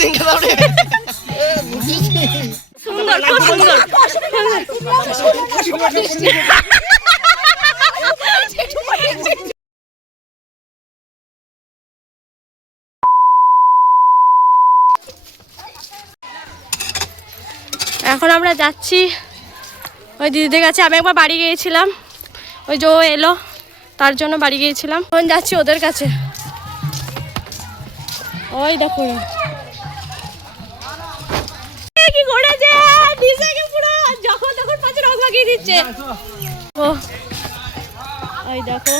সিংকে দাও রে। সুন্দর, খুব সুন্দর। এখন আমরা যাচ্ছি ওই দিদিদের কাছে। আমি একবার বাড়ি গিয়েছিলাম, ওই যে ও এলো তার জন্য বাড়ি গিয়েছিলাম। এখন যাচ্ছি ওদের কাছে। ওই দেখো কি করেছে, পুরো যখন তখন পাশে রং লাগিয়ে দিচ্ছে। ও ওই দেখো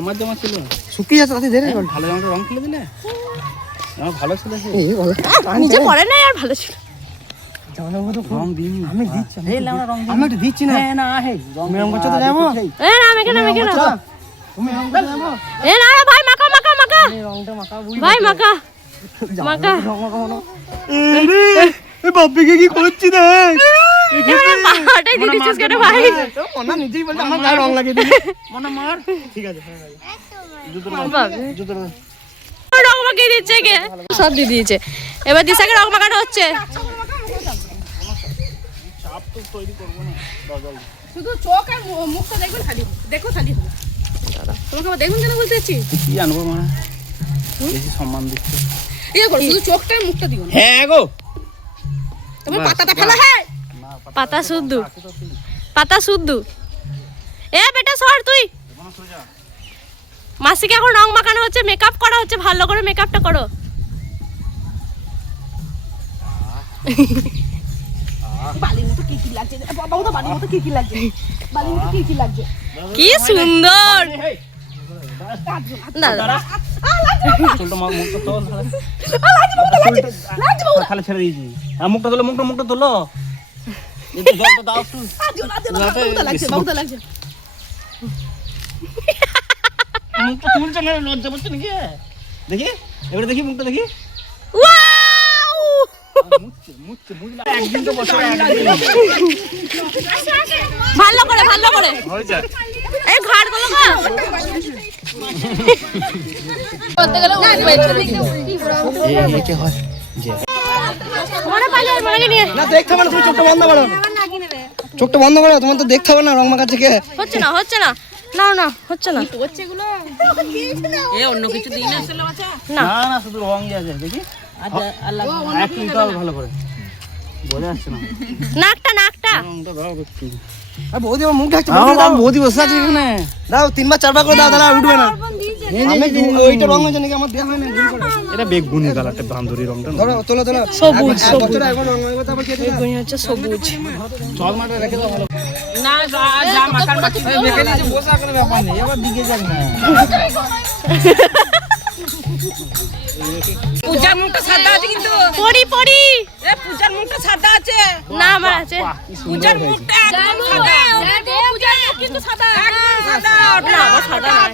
আমার জামা ছিল শুকিয়ে যাচ্ছে, ভালো জামাটা রং খেলে দিলে আমার ভালো ছিল। নিজে পরে নাই আর ভালো ছিল। আমি একটু দিচ্ছি না, রং করতে তো যাবো। ভাই মাখা মাখা মাখা ভাই মাখা মাখা। বাপ্পিকে কি করছি না পাহাড়টাই দিয়ে দিচ্ছিস কেন ভাই? মনা নিজেই বলছে আমার গায়ে রং লাগিয়ে দিবি। মনা মার, ঠিক আছে রং মাখিয়ে দিচ্ছে কে? সব দিয়ে দিয়েছে। এবার দিশাকে রং মাখানো হচ্ছে। শুধু চোখ আর মুখটা দেখবেন খালি, দেখো খালি হবে। তোমাকে আবার দেখুন কেন বলতে চাচ্ছি? কি আনবো মা, বেশি সম্মান দিচ্ছে। ইয়ে করো, শুধু চোখটা আর মুখটা দিও। হ্যাঁ গো, তোমার পাতাটা ফেলা হয়। পাতা শুদ্ধ, পাতা শুদ্ধ। এ বেটা সর তুই। মাসিকে এখন রং মাখানো হচ্ছে, মেকআপ করা হচ্ছে। ভালো করে মেকআপটা করো। বালির মতো কি কি লাগছে বাবা, তো বালির মতো কি কি লাগছে, বালির মতো কি কি লাগছে। কি সুন্দর দাদা। খালে ছেড়ে দিয়েছি। মুখটা তোলো, মুখটা তোলো। মুখটা তুলছে না, লজ্জা পাচ্ছে নাকি? দেখি এবারে, দেখি মুখটা দেখি। একদিন তো বছরে ভালো করে ভালো করে এই ঘাড় গুলো করতে গেলে না দেখতে হবে না, তুমি চোখটা বন্ধ করো, চোখটা বন্ধ করো। তোমার তো দেখতে হবে না রং মাখা থেকে। হচ্ছে না হচ্ছে না, না না হচ্ছে না। অন্য কিছু দিই না আসলে বাচ্চা না না, শুধু রংই আছে। দেখি একটু ভালো করে বোঝা যাচ্ছে না। নাকটা নাকটা রংটা দাও একটু। বৌদি আমার মুখ ঢাকছে। বৌদি বসে আছে এখানে, দাও 3 বার 4 বার করে দাও, তাহলে উঠবে না। আমি ওইটা রং হয়েছে নাকি আমার দেয়া হয় না। এটা বেগুনি কালারটা, বান্ধুরি রংটা। ধরো তোলো তোলো। সবুজ সবুজ, এখন রং হবে তারপর কেটে দাও। বেগুনি হচ্ছে সবুজ। চল মাঠে রেখে দাও ভালো। না যা মাখার বাকি মেখে নিচে বসা কোনো ব্যাপার নেই, এবার দিকে যাক না। পূজার মুখটা সাদা আছে কিন্তু। পড়ি পড়ি এ পূজার মুখটা সাদা আছে না, আমার আছে। পূজার মুখটা একদম সাদা। পূজার মুখ কিন্তু সাদা, একদম সাদা। না আমার সাদা না।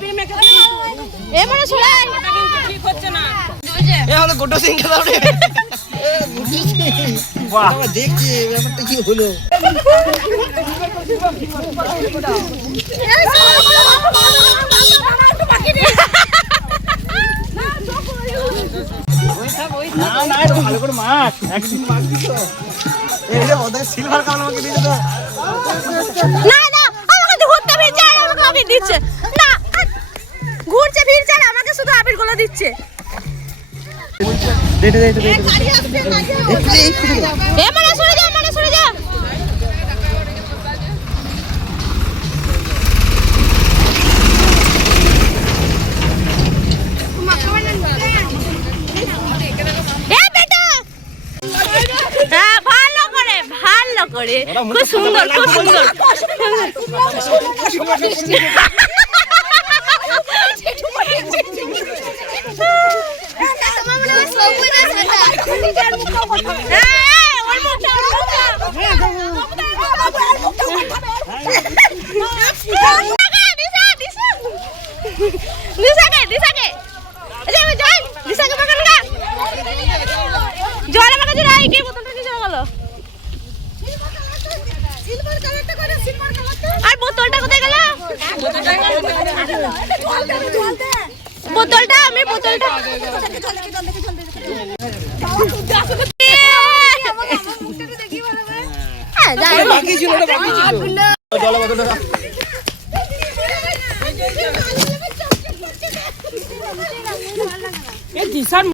এ মানে শোনা ওটা কিন্তু ঠিক হচ্ছে না। এ হলো গোটো সিংকে দাও রে। বাহ, দেখছি ব্যাপারটা কি হলো। না না, এটা ভালো করে মাখ, একদিন মাখবি তো। এই যে ওদের সিলভার কালার আমাকে দিয়ে দাও। না না, আমাকে ঘুরতে ফিরছে আর আমাকে আবির দিচ্ছে। না ঘুরছে ফিরছে আর আমাকে শুধু আবির গুলো দিচ্ছে। দে দে দে দে। এ মানে সরে যা, মানে সরে যা। এ বেটা, হ্যাঁ ভালো করে ভালো করে, খুব সুন্দর খুব সুন্দর। জল আমাকে আর বোতলটা কোথায় গেল? বোতলটা আমি বোতলটা বাকি ছিল ওটা বাকি ছিল জল বোতলটা এই দিশার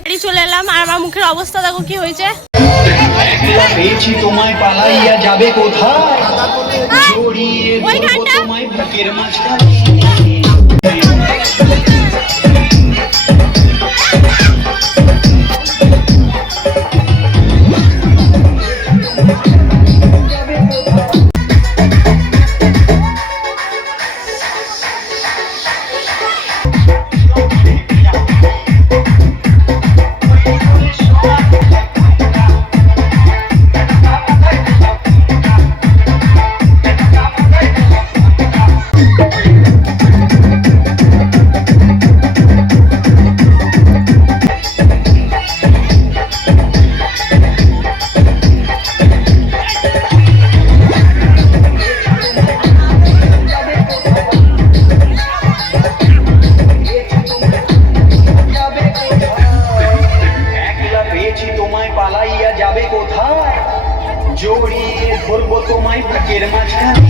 বাড়ি চলে এলাম আর আমার মুখের অবস্থা দেখো কি হয়েছে। একলা পেয়েছি তোমায় পালাইয়া যাবে কোথায় জড়িয়ে ওই ধরবো ঘাটটা? তোমায় বুকের মাঝখানে একলা পেয়েছি তোমায় পালাইয়া যাবে কোথায় জড়িয়ে ধরবো তোমায় বুকের মাঝখানে